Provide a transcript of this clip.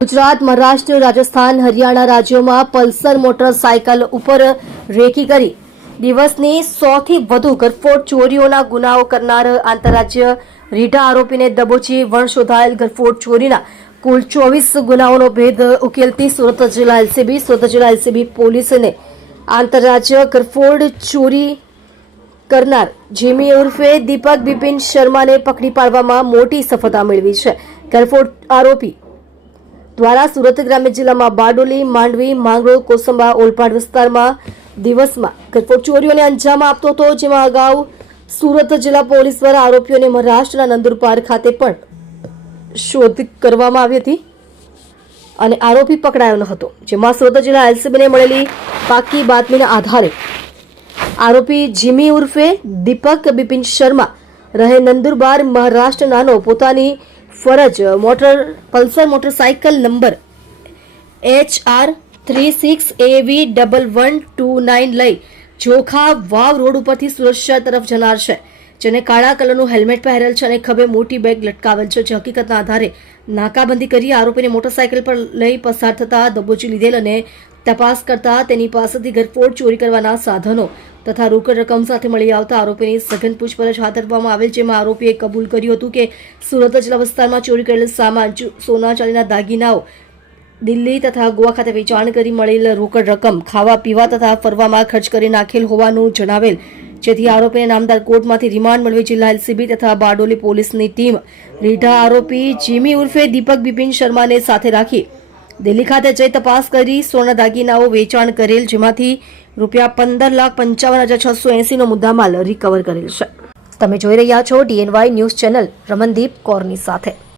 ગુજરાત, મહારાષ્ટ્ર, રાજસ્થાન, હરિયાણા રાજ્યોમાં Pulsar motorcycle ઉપર recce કરી દિવસની 100થી વધુ ઘરફોડ ચોરીઓના ગુનાઓ કરનાર આંતરરાજ્ય રીઢા આરોપીને દબોચી વણ શોધાયેલ ઘરફોડ ચોરીના કુલ 24 ગુનાઓનો ભેદ ઉકેલતી સુરત જિલ્લા એલસીબી પોલીસને આંતરરાજ્ય ઘરફોડ ચોરી કરનાર જીમી ઉર્ફે દીપક બિપિન શર્માને પકડી પાડવામાં મોટી સફળતા મેળવી છે. ઘરફોડ આરોપી દ્વારા સુરત ગ્રામ્ય જિલ્લામાં બારડોલી, માંડવી, માંગરોળ, કોસંબા, ઓલપાડ વિસ્તારમાં દિવસમાં ઘરફોડ ચોરીઓને અંજામ આપતો હતો, જેમાં અગાઉ સુરત જિલ્લા પોલીસ દ્વારા આરોપીઓને મહારાષ્ટ્રના નંદુરબાર ખાતે પણ શોધ કરવામાં આવી હતી અને આરોપી પકડાયો ન હતો, જેમાં સુરત જિલ્લા એલસીબીને મળેલી પાકી બાતમીના આધારે આરોપી જીમી ઉર્ફે દીપક બિપિન શર્મા રહે નંદુરબાર, મહારાષ્ટ્રનાનો પોતાની ફરજ Pulsar motorcycle number HR 36AV1129 લઈ જોખા વાવ રોડ ઉપરથી સુરત શહેર તરફ જનાર છે, જેને કાળા કલરનું હેલ્મેટ પહેરેલ છે અને ખભે મોટી બેગ લટકાવેલ છે. જે હકીકતના આધારે નાકાબંધી કરી આરોપીને મોટરસાયકલ પર લઈ પસાર થતા દબોચી લીધેલ અને તપાસ કરતા તેની પાસેથી ઘરફોડ ચોરી કરવાના સાધનો તથા રોકડ રકમ સાથે મળી આવતા આરોપીની સઘન પૂછપરછ હાથ ધરવામાં આવેલ, જેમાં આરોપીએ કબૂલ કર્યું હતું કે સુરત જિલ્લા વિસ્તારમાં ચોરી કરેલ સામાન, સોના ચાંદીના દાગીનાઓ દિલ્હી તથા ગોવા ખાતે વેચાણ કરી મળેલ રોકડ રકમ ખાવા પીવા તથા ફરવામાં ખર્ચ કરી નાખેલ હોવાનું જણાવેલ, જેથી આરોપીને નામદાર કોર્ટમાંથી રિમાન્ડ મેળવી જિલ્લા એલસીબી તથા બારડોલી પોલીસની ટીમ રીઢા આરોપી જીમી ઉર્ફે દીપક બિપિન શર્માને સાથે રાખી દિલ્હી ખાતે જઈ તપાસ કરી સોના દાગીનાઓ વેચાણ કરેલ, જેમાંથી ₹15,55,680 નો મુદ્દામાલ રિકવર કરેલ છે. તમે જોઈ રહ્યા છો DNY ન્યૂઝ ચેનલ રમનદીપ કૌરની સાથે.